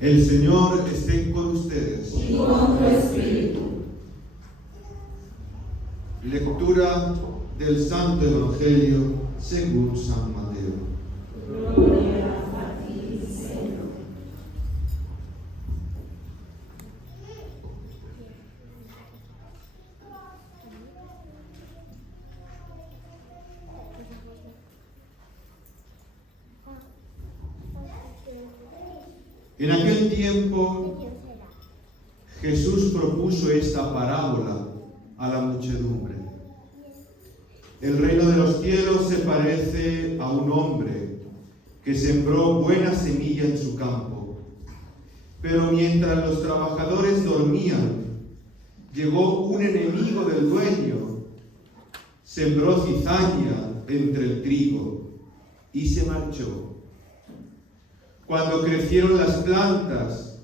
El Señor esté con ustedes. Y con tu espíritu. Lectura del Santo Evangelio según San Mateo. Gloria a ti, Señor. En aquel tiempo Jesús propuso esta parábola a la muchedumbre. El reino de los cielos se parece a un hombre que sembró buena semilla en su campo. Pero mientras los trabajadores dormían, llegó un enemigo del dueño, sembró cizaña entre el trigo y se marchó. Cuando crecieron las plantas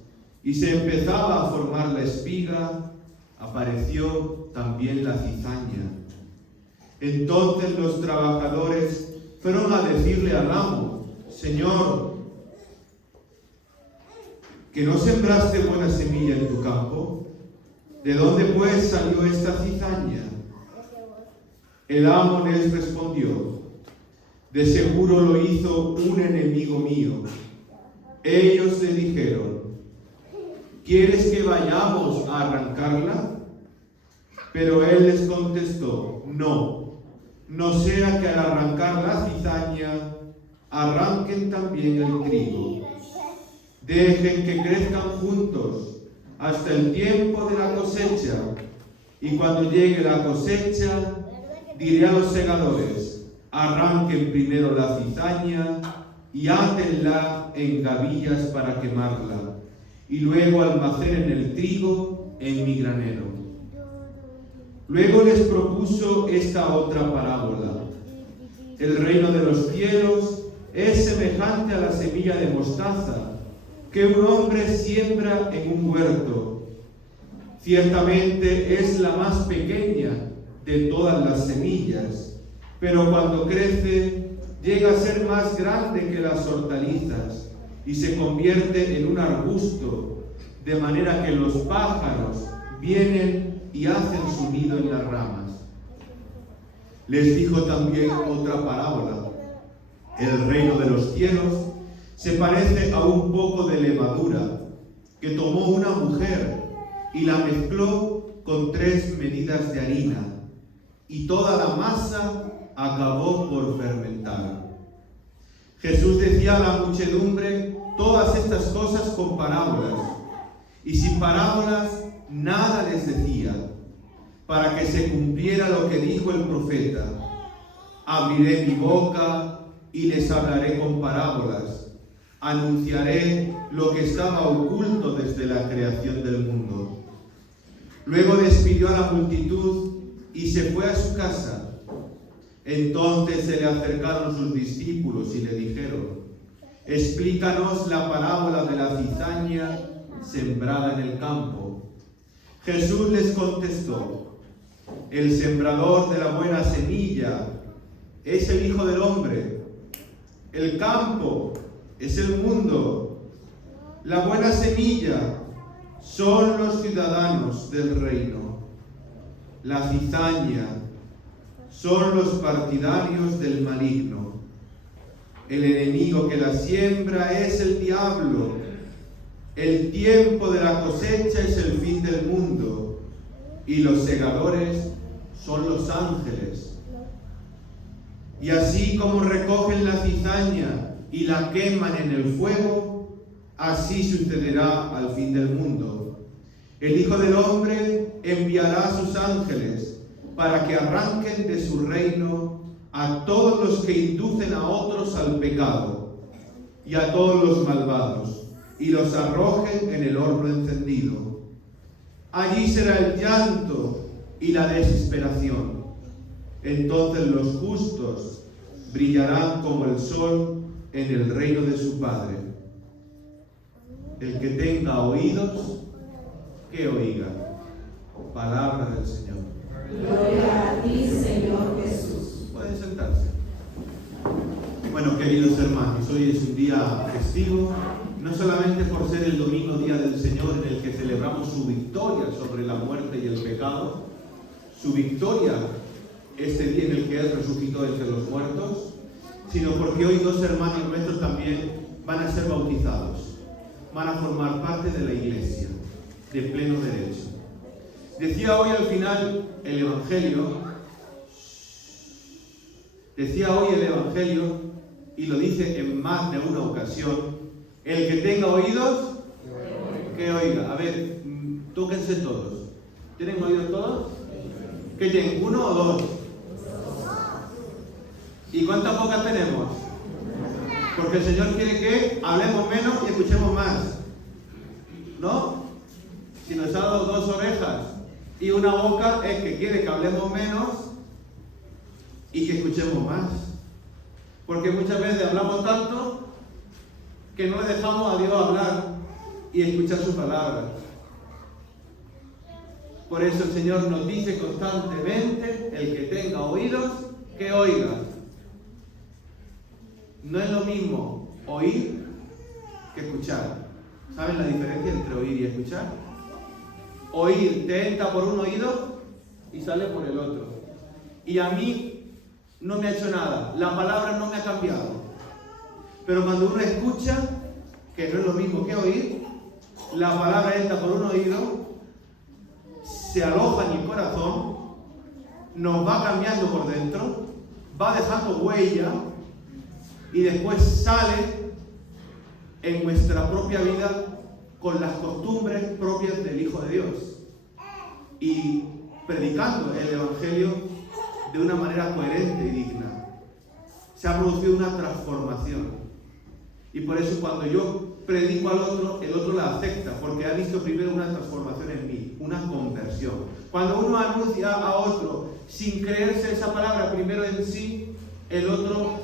y se empezaba a formar la espiga, apareció también la cizaña. Entonces los trabajadores fueron a decirle al amo: Señor, ¿que no sembraste buena semilla en tu campo? ¿De dónde pues salió esta cizaña? El amo les respondió: de seguro lo hizo un enemigo mío. Ellos le dijeron: ¿quieres que vayamos a arrancarla? Pero él les contestó: no sea que al arrancar la cizaña arranquen también el trigo. Dejen que crezcan juntos hasta el tiempo de la cosecha, y cuando llegue la cosecha diré a los segadores: arranquen primero la cizaña y átenla en gavillas para quemarla, y luego almacenen el trigo en mi granero. Luego les propuso esta otra parábola. El reino de los cielos es semejante a la semilla de mostaza que un hombre siembra en un huerto. Ciertamente es la más pequeña de todas las semillas, pero cuando crece llega a ser más grande que las hortalizas y se convierte en un arbusto, de manera que los pájaros vienen y hacen su nido en las ramas. Les dijo también otra parábola. El reino de los cielos se parece a un poco de levadura que tomó una mujer y la mezcló con 3 medidas de harina, y toda la masa acabó por fermentar. Jesús decía a la muchedumbre todas estas cosas con parábolas, y sin parábolas nada les decía, para que se cumpliera lo que dijo el profeta: abriré mi boca y les hablaré con parábolas, anunciaré lo que estaba oculto desde la creación del mundo. Luego despidió a la multitud y se fue a su casa. Entonces se le acercaron sus discípulos y le dijeron: explícanos la parábola de la cizaña sembrada en el campo. Jesús les contestó: el sembrador de la buena semilla es el Hijo del Hombre. El campo es el mundo. La buena semilla son los ciudadanos del reino. La cizaña son los partidarios del maligno. El enemigo que la siembra es el diablo. El tiempo de la cosecha es el fin del mundo, y los segadores son los ángeles. Y así como recogen la cizaña y la queman en el fuego, así sucederá al fin del mundo. El Hijo del Hombre enviará a sus ángeles para que arranquen de su reino a todos los que inducen a otros al pecado y a todos los malvados, y los arrojen en el horno encendido. Allí será el llanto y la desesperación. Entonces los justos brillarán como el sol en el reino de su Padre. El que tenga oídos, que oiga. Palabra del Señor. Gloria a ti, Señor Jesús. Pueden sentarse. Bueno, queridos hermanos, hoy es un día festivo, no solamente por ser el domingo, día del Señor, en el que celebramos su victoria sobre la muerte y el pecado, su victoria ese día en el que Él resucitó entre los muertos, sino porque hoy dos hermanos nuestros también van a ser bautizados, van a formar parte de la Iglesia, de pleno derecho. Decía hoy al final el Evangelio, y lo dice en más de una ocasión: el que tenga oídos, que oiga. A ver, tóquense todos. ¿Tienen oídos todos? ¿Qué tienen? ¿Uno o dos? ¿Y cuántas bocas tenemos? Porque el Señor quiere que hablemos menos y escuchemos más, ¿no? Si nos ha dado dos orejas y una boca, es que quiere que hablemos menos y que escuchemos más. Porque muchas veces hablamos tanto que no le dejamos a Dios hablar y escuchar su palabra. Por eso el Señor nos dice constantemente: el que tenga oídos, que oiga. No es lo mismo oír que escuchar. ¿Saben la diferencia entre oír y escuchar? Oír te entra por un oído y sale por el otro. Y a mí no me ha hecho nada, la palabra no me ha cambiado. Pero cuando uno escucha, que no es lo mismo que oír, la palabra entra por un oído, se aloja en el corazón, nos va cambiando por dentro, va dejando huella y después sale en nuestra propia vida con las costumbres propias del Hijo de Dios y predicando el Evangelio de una manera coherente y digna. Se ha producido una transformación. Y por eso cuando yo predico al otro, el otro la acepta, porque ha visto primero una transformación en mí, una conversión. Cuando uno anuncia a otro sin creerse esa palabra primero en sí, el otro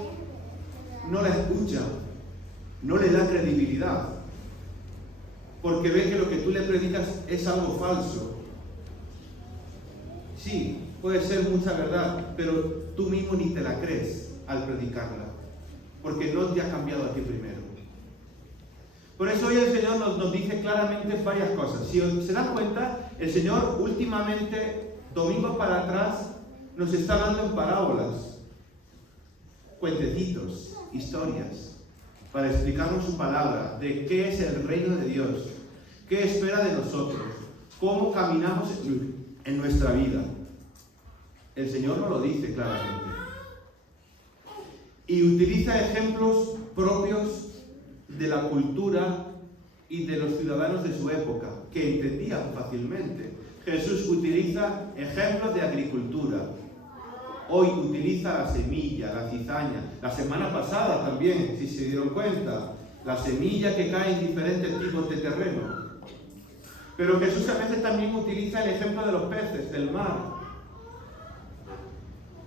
no la escucha, no le da credibilidad, porque ve que lo que tú le predicas es algo falso. Sí, puede ser mucha verdad, pero tú mismo ni te la crees al predicarla, porque no te ha cambiado a ti primero. Por eso hoy el Señor nos dice claramente varias cosas. Si se dan cuenta, el Señor últimamente, domingo para atrás, nos está dando en parábolas, cuentecitos, historias, para explicarnos su palabra, de qué es el reino de Dios, qué espera de nosotros, cómo caminamos en nuestra vida. El Señor nos lo dice claramente. Y utiliza ejemplos propios de la cultura y de los ciudadanos de su época, que entendían fácilmente. Jesús utiliza ejemplos de agricultura. Hoy utiliza la semilla, la cizaña. La semana pasada también, si se dieron cuenta, la semilla que cae en diferentes tipos de terreno. Pero Jesús a veces también utiliza el ejemplo de los peces, del mar.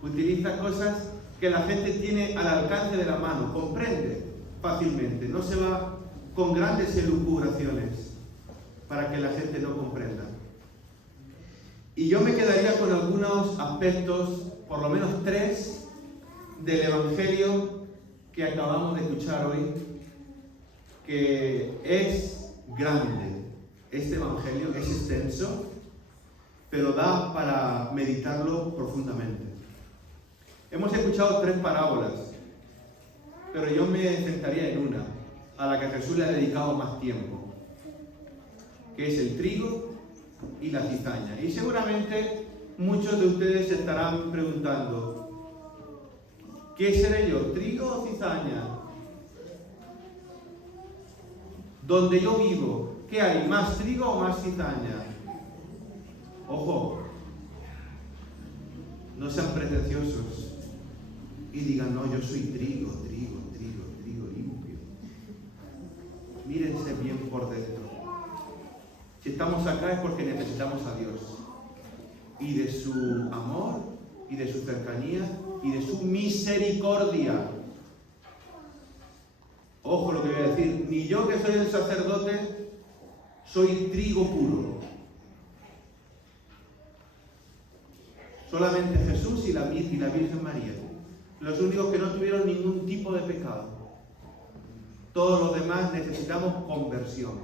Utiliza cosas que la gente tiene al alcance de la mano, comprende fácilmente, no se va con grandes elucubraciones para que la gente no comprenda. Y yo me quedaría con algunos aspectos, por lo menos 3, del Evangelio que acabamos de escuchar hoy, que es grande. Este Evangelio es extenso, pero da para meditarlo profundamente. Hemos escuchado 3 parábolas, pero yo me centraría en una, a la que Jesús le ha dedicado más tiempo, que es el trigo y la cizaña. Y seguramente muchos de ustedes se estarán preguntando, ¿qué seré yo, trigo o cizaña? Donde yo vivo, ¿qué hay, más trigo o más cizaña? Ojo, no sean pretenciosos y digan, no, yo soy trigo limpio. Mírense bien por dentro. Si estamos acá es porque necesitamos a Dios y de su amor y de su cercanía y de su misericordia. Ojo lo que voy a decir, ni yo que soy el sacerdote soy trigo puro. Solamente Jesús y la Virgen María, los únicos que no tuvieron ningún tipo de pecado. Todos los demás necesitamos conversión.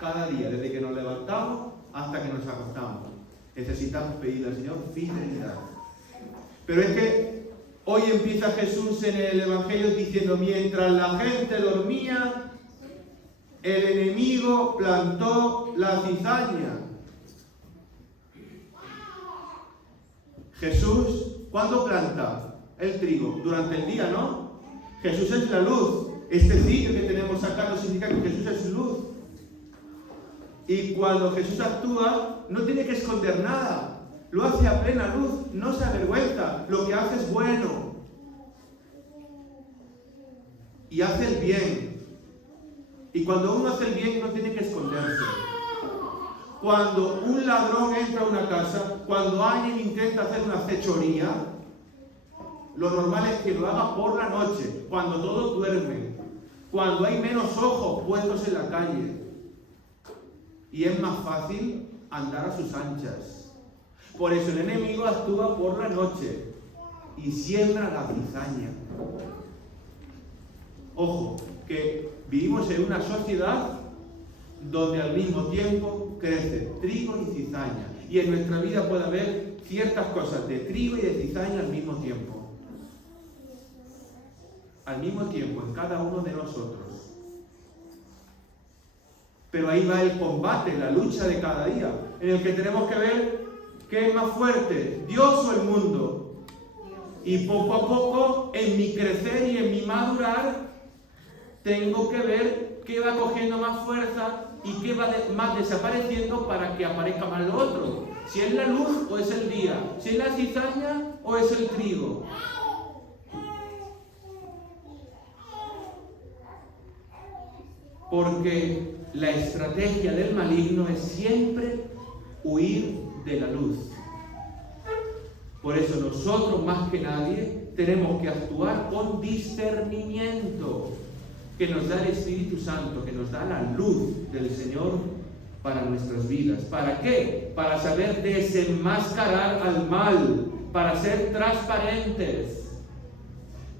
Cada día, desde que nos levantamos hasta que nos acostamos, necesitamos pedirle al Señor fidelidad. Pero es que hoy empieza Jesús en el Evangelio diciendo, mientras la gente dormía, el enemigo plantó la cizaña. Jesús, ¿cuándo planta el trigo? Durante el día, ¿no? Jesús es la luz. Este cirio que tenemos acá nos indica que Jesús es luz. Y cuando Jesús actúa, no tiene que esconder nada. Lo hace a plena luz, no se avergüenza. Lo que hace es bueno. Y hace el bien. Y cuando uno hace el bien, no tiene que esconderse. Cuando un ladrón entra a una casa, cuando alguien intenta hacer una fechoría, lo normal es que lo haga por la noche, cuando todos duermen, cuando hay menos ojos puestos en la calle. Y es más fácil andar a sus anchas. Por eso el enemigo actúa por la noche y siembra la cizaña. Ojo, que vivimos en una sociedad donde al mismo tiempo crece trigo y cizaña. Y en nuestra vida puede haber ciertas cosas de trigo y de cizaña al mismo tiempo. Al mismo tiempo, en cada uno de nosotros. Pero ahí va el combate, la lucha de cada día, en el que tenemos que ver qué es más fuerte, Dios o el mundo. Y poco a poco, en mi crecer y en mi madurar, tengo que ver qué va cogiendo más fuerza y qué va más desapareciendo para que aparezca más lo otro. Si es la luz o es el día, si es la cizaña o es el trigo. Porque la estrategia del maligno es siempre huir de la luz. Por eso nosotros más que nadie tenemos que actuar con discernimiento que nos da el Espíritu Santo, que nos da la luz del Señor para nuestras vidas. ¿Para qué? Para saber desenmascarar al mal, para ser transparentes.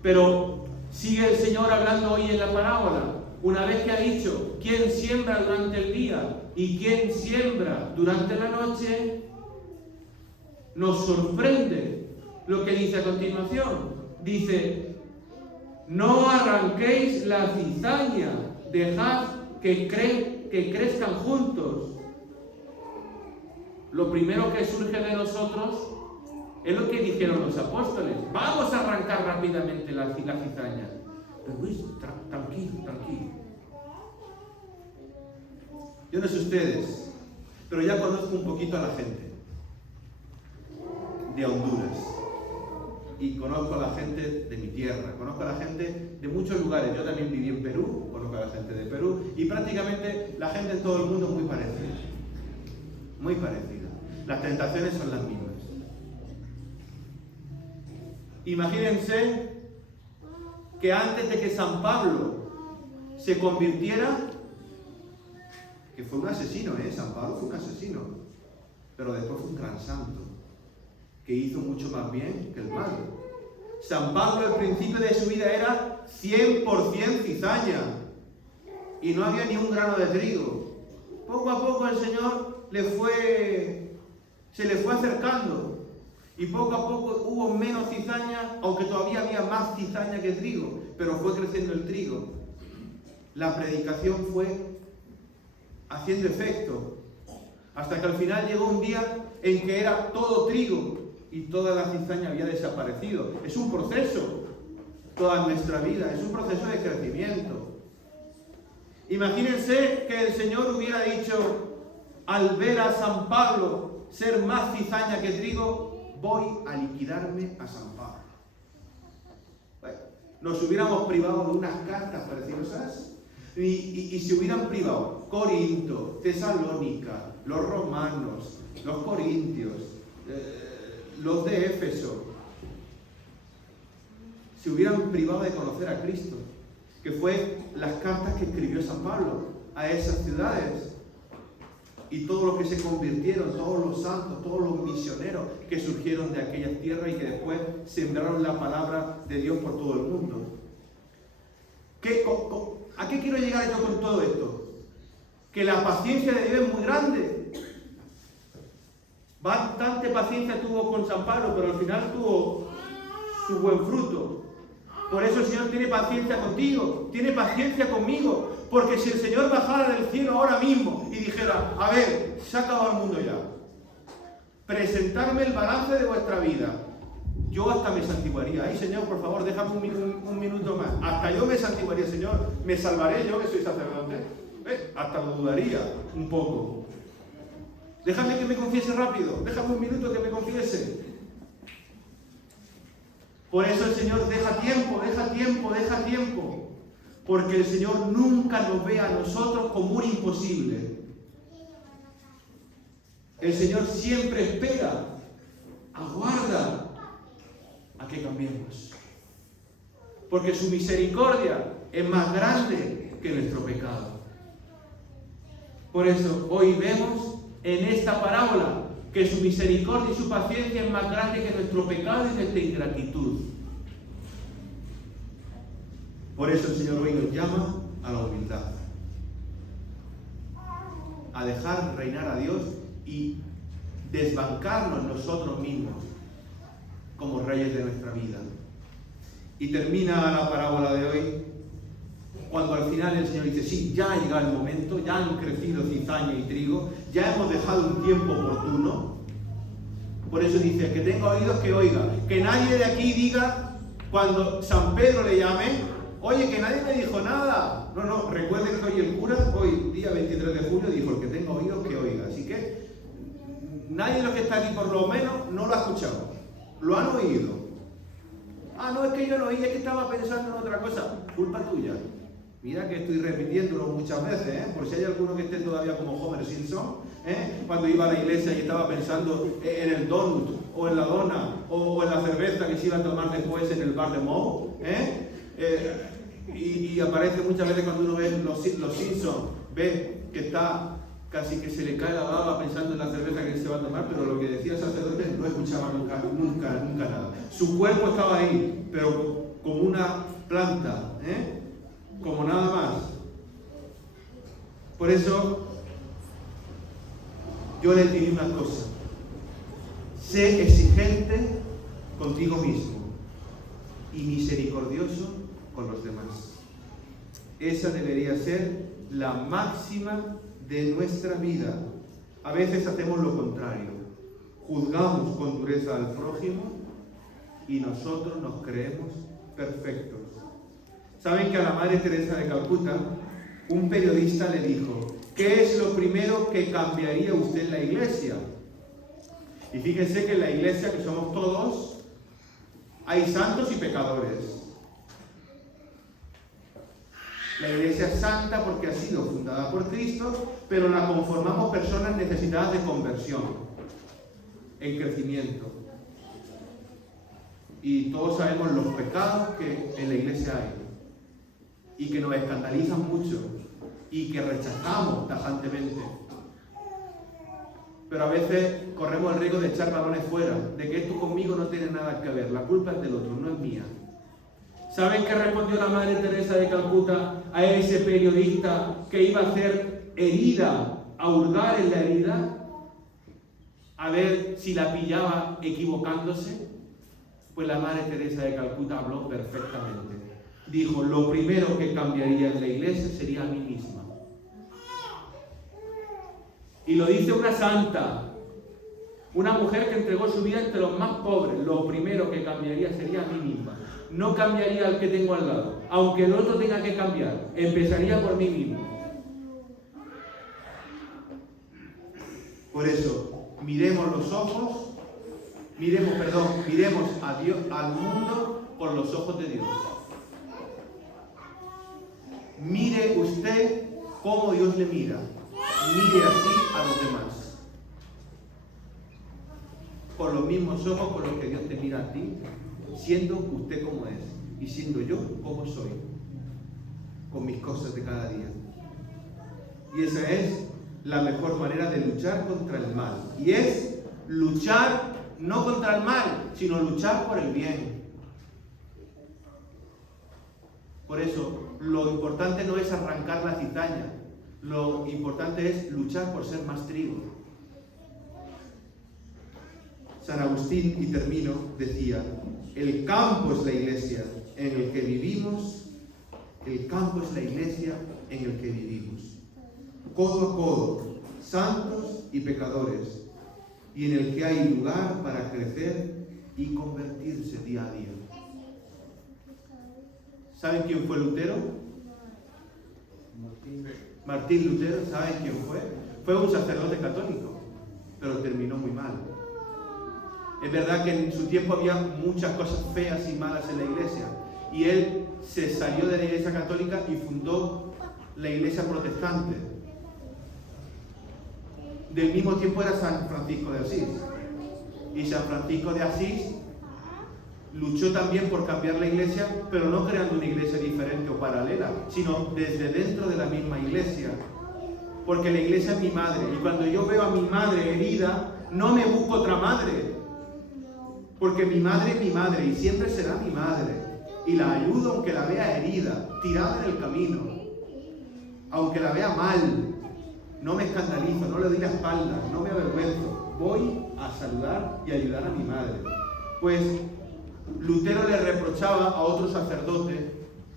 Pero sigue el Señor hablando hoy en la parábola. Una vez que ha dicho quién siembra durante el día y quién siembra durante la noche, nos sorprende lo que dice a continuación. Dice, no arranquéis la cizaña, dejad que crezcan juntos. Lo primero que surge de nosotros es lo que dijeron los apóstoles. Vamos a arrancar rápidamente la cizaña. Pero Luis, tranquilo. Yo no sé ustedes, pero ya conozco un poquito a la gente de Honduras. Y conozco a la gente de mi tierra, conozco a la gente de muchos lugares. Yo también viví en Perú, conozco a la gente de Perú. Y prácticamente la gente en todo el mundo es muy parecida. Muy parecida. Las tentaciones son las mismas. Imagínense que antes de que San Pablo se convirtiera, que fue un asesino, San Pablo fue un asesino, pero después fue un gran santo, que hizo mucho más bien que el mal. San Pablo al principio de su vida era 100% cizaña, y no había ni un grano de trigo. Poco a poco el Señor se le fue acercando, y poco a poco hubo menos cizaña, aunque todavía había más cizaña que trigo, pero fue creciendo el trigo. La predicación fue haciendo efecto, hasta que al final llegó un día en que era todo trigo y toda la cizaña había desaparecido. Es un proceso, toda nuestra vida, es un proceso de crecimiento. Imagínense que el Señor hubiera dicho, al ver a San Pablo ser más cizaña que trigo, voy a liquidarme a San Pablo. Bueno, nos hubiéramos privado de unas cartas preciosas y se hubieran privado Corinto, Tesalónica, los romanos, los corintios, los de Éfeso, se hubieran privado de conocer a Cristo, que fue las cartas que escribió San Pablo a esas ciudades, y todos los que se convirtieron, todos los santos, todos los misioneros que surgieron de aquellas tierras y que después sembraron la palabra de Dios por todo el mundo. ¿A qué quiero llegar yo con todo esto? Que la paciencia de Dios es muy grande. Bastante paciencia tuvo con San Pablo, pero al final tuvo su buen fruto. Por eso el Señor tiene paciencia contigo, tiene paciencia conmigo. Porque si el Señor bajara del cielo ahora mismo y dijera, a ver, se ha acabado el mundo ya, presentarme el balance de vuestra vida, yo hasta me santiguaría. Ay, Señor, por favor, déjame un minuto más. Hasta yo me santiguaría, Señor. ¿Me salvaré yo que soy sacerdote? Hasta lo dudaría un poco. Déjame que me confiese rápido. Déjame un minuto que me confiese. Por eso el Señor deja tiempo, deja tiempo, deja tiempo. Porque el Señor nunca nos ve a nosotros como un imposible. El Señor siempre espera, aguarda a que cambiemos. Porque su misericordia es más grande que nuestro pecado. Por eso hoy vemos en esta parábola que su misericordia y su paciencia es más grande que nuestro pecado y nuestra ingratitud. Por eso el Señor hoy nos llama a la humildad, a dejar reinar a Dios y desbancarnos nosotros mismos como reyes de nuestra vida. Y termina la parábola de hoy cuando al final el Señor dice, sí, ya ha llegado el momento, ya han crecido cizaña y trigo, ya hemos dejado un tiempo oportuno. Por eso dice, que tenga oídos que oiga, que nadie de aquí diga cuando San Pedro le llame, oye, que nadie me dijo nada. No, recuerden que hoy el cura, hoy día 23 de julio, dijo, el que tenga oídos que oiga. Así que nadie de los que está aquí por lo menos no lo ha escuchado, lo han oído. Ah, no, es que yo no oí, es que estaba pensando en otra cosa. Culpa tuya. Mira que estoy repitiéndolo muchas veces, por si hay alguno que esté todavía como Homer Simpson, cuando iba a la iglesia y estaba pensando en el donut, o en la dona, o en la cerveza que se iba a tomar después en el bar de Moe, y aparece muchas veces cuando uno ve los Simpsons, ve que está casi que se le cae la baba pensando en la cerveza que se va a tomar, pero lo que decía el sacerdote no escuchaba nunca nada. Su cuerpo estaba ahí, pero como una planta, como nada más. Por eso yo le diría una cosa: sé exigente contigo mismo y misericordioso con los demás. Esa debería ser la máxima de nuestra vida. A veces hacemos lo contrario, juzgamos con dureza al prójimo y nosotros nos creemos perfectos. ¿Saben que a la Madre Teresa de Calcuta un periodista le dijo, ¿qué es lo primero que cambiaría usted en la iglesia? Y fíjense que en la iglesia, que somos todos, hay santos y pecadores. La iglesia es santa porque ha sido fundada por Cristo, pero la conformamos personas necesitadas de conversión, en crecimiento. Y todos sabemos los pecados que en la iglesia hay y que nos escandalizan mucho y que rechazamos tajantemente. Pero a veces corremos el riesgo de echar balones fuera, de que esto conmigo no tiene nada que ver, la culpa es del otro, no es mía. ¿Saben qué respondió la Madre Teresa de Calcuta a ese periodista que iba a hacer herida, a hurgar en la herida, a ver si la pillaba equivocándose? Pues la Madre Teresa de Calcuta habló perfectamente. Dijo, lo primero que cambiaría en la iglesia sería a mí misma. Y lo dice una santa, Una mujer que entregó su vida entre los más pobres. Lo primero que cambiaría sería a mí misma. No cambiaría al que tengo al lado. Aunque el otro tenga que cambiar, empezaría por mí mismo. Por eso, miremos a Dios, al mundo por los ojos de Dios. Mire usted cómo Dios le mira. Mire así a los demás. Con los mismos ojos con los que Dios te mira a ti, siendo usted como es y siendo yo como soy, con mis cosas de cada día. Y esa es la mejor manera de luchar contra el mal. Y es luchar no contra el mal, sino luchar por el bien. Por eso, lo importante no es arrancar la cizaña, lo importante es luchar por ser más trigo. San Agustín, y termino, decía: el campo es la iglesia en el que vivimos, el campo es la iglesia en el que vivimos. Codo a codo, santos y pecadores, y en el que hay lugar para crecer y convertirse día a día. ¿Saben quién fue Lutero? Martín Lutero, ¿saben quién fue? Fue un sacerdote católico, pero terminó muy mal. Es verdad que en su tiempo había muchas cosas feas y malas en la iglesia, y él se salió de la iglesia católica y fundó la iglesia protestante. Del mismo tiempo era San Francisco de Asís, y San Francisco de Asís luchó también por cambiar la iglesia, pero no creando una iglesia diferente o paralela, sino desde dentro de la misma iglesia. Porque la iglesia es mi madre, y cuando yo veo a mi madre herida, no me busco otra madre. Porque mi madre es mi madre y siempre será mi madre. Y la ayudo aunque la vea herida, tirada en el camino. Aunque la vea mal, no me escandalizo, no le doy la espalda, no me avergüenzo. Voy a saludar y ayudar a mi madre. Pues Lutero le reprochaba a otro sacerdote,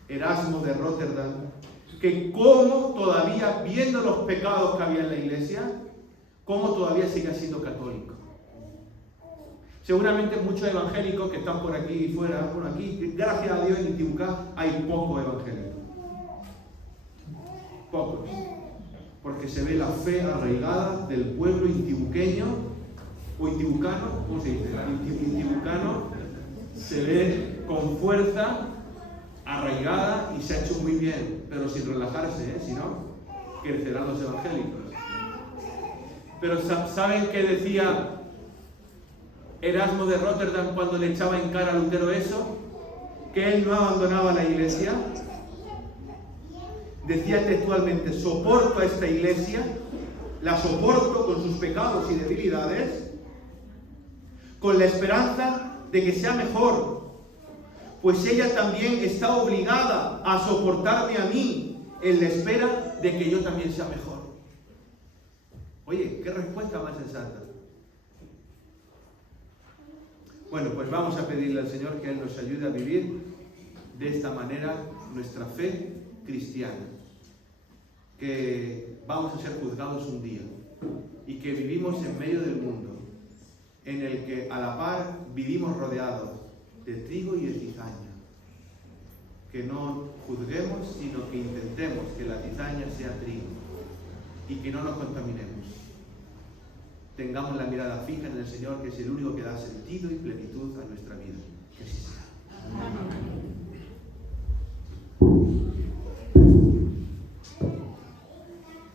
Erasmo de Rotterdam, que cómo todavía, viendo los pecados que había en la iglesia, cómo todavía sigue siendo católico. Seguramente muchos evangélicos que están por aquí fuera, bueno, aquí, gracias a Dios en Intibucá hay pocos evangélicos. Pocos. Porque se ve la fe arraigada del pueblo intibuqueño, o intibucano, ¿cómo se dice? Intibucano, se ve con fuerza, arraigada y se ha hecho muy bien, pero sin relajarse, si no, crecerán los evangélicos. Pero ¿saben qué decía Erasmo de Rotterdam cuando le echaba en cara a Lutero eso? Que él no abandonaba la iglesia. Decía textualmente: soporto a esta iglesia, la soporto con sus pecados y debilidades, con la esperanza de que sea mejor, pues ella también está obligada a soportarme a mí en la espera de que yo también sea mejor. Oye, qué respuesta más sensata. Bueno, pues vamos a pedirle al Señor que Él nos ayude a vivir de esta manera nuestra fe cristiana, que vamos a ser juzgados un día y que vivimos en medio del mundo en el que a la par vivimos rodeados de trigo y de cizaña. Que no juzguemos, sino que intentemos que la cizaña sea trigo y que no nos contaminemos. Tengamos la mirada fija en el Señor, que es el único que da sentido y plenitud a nuestra vida.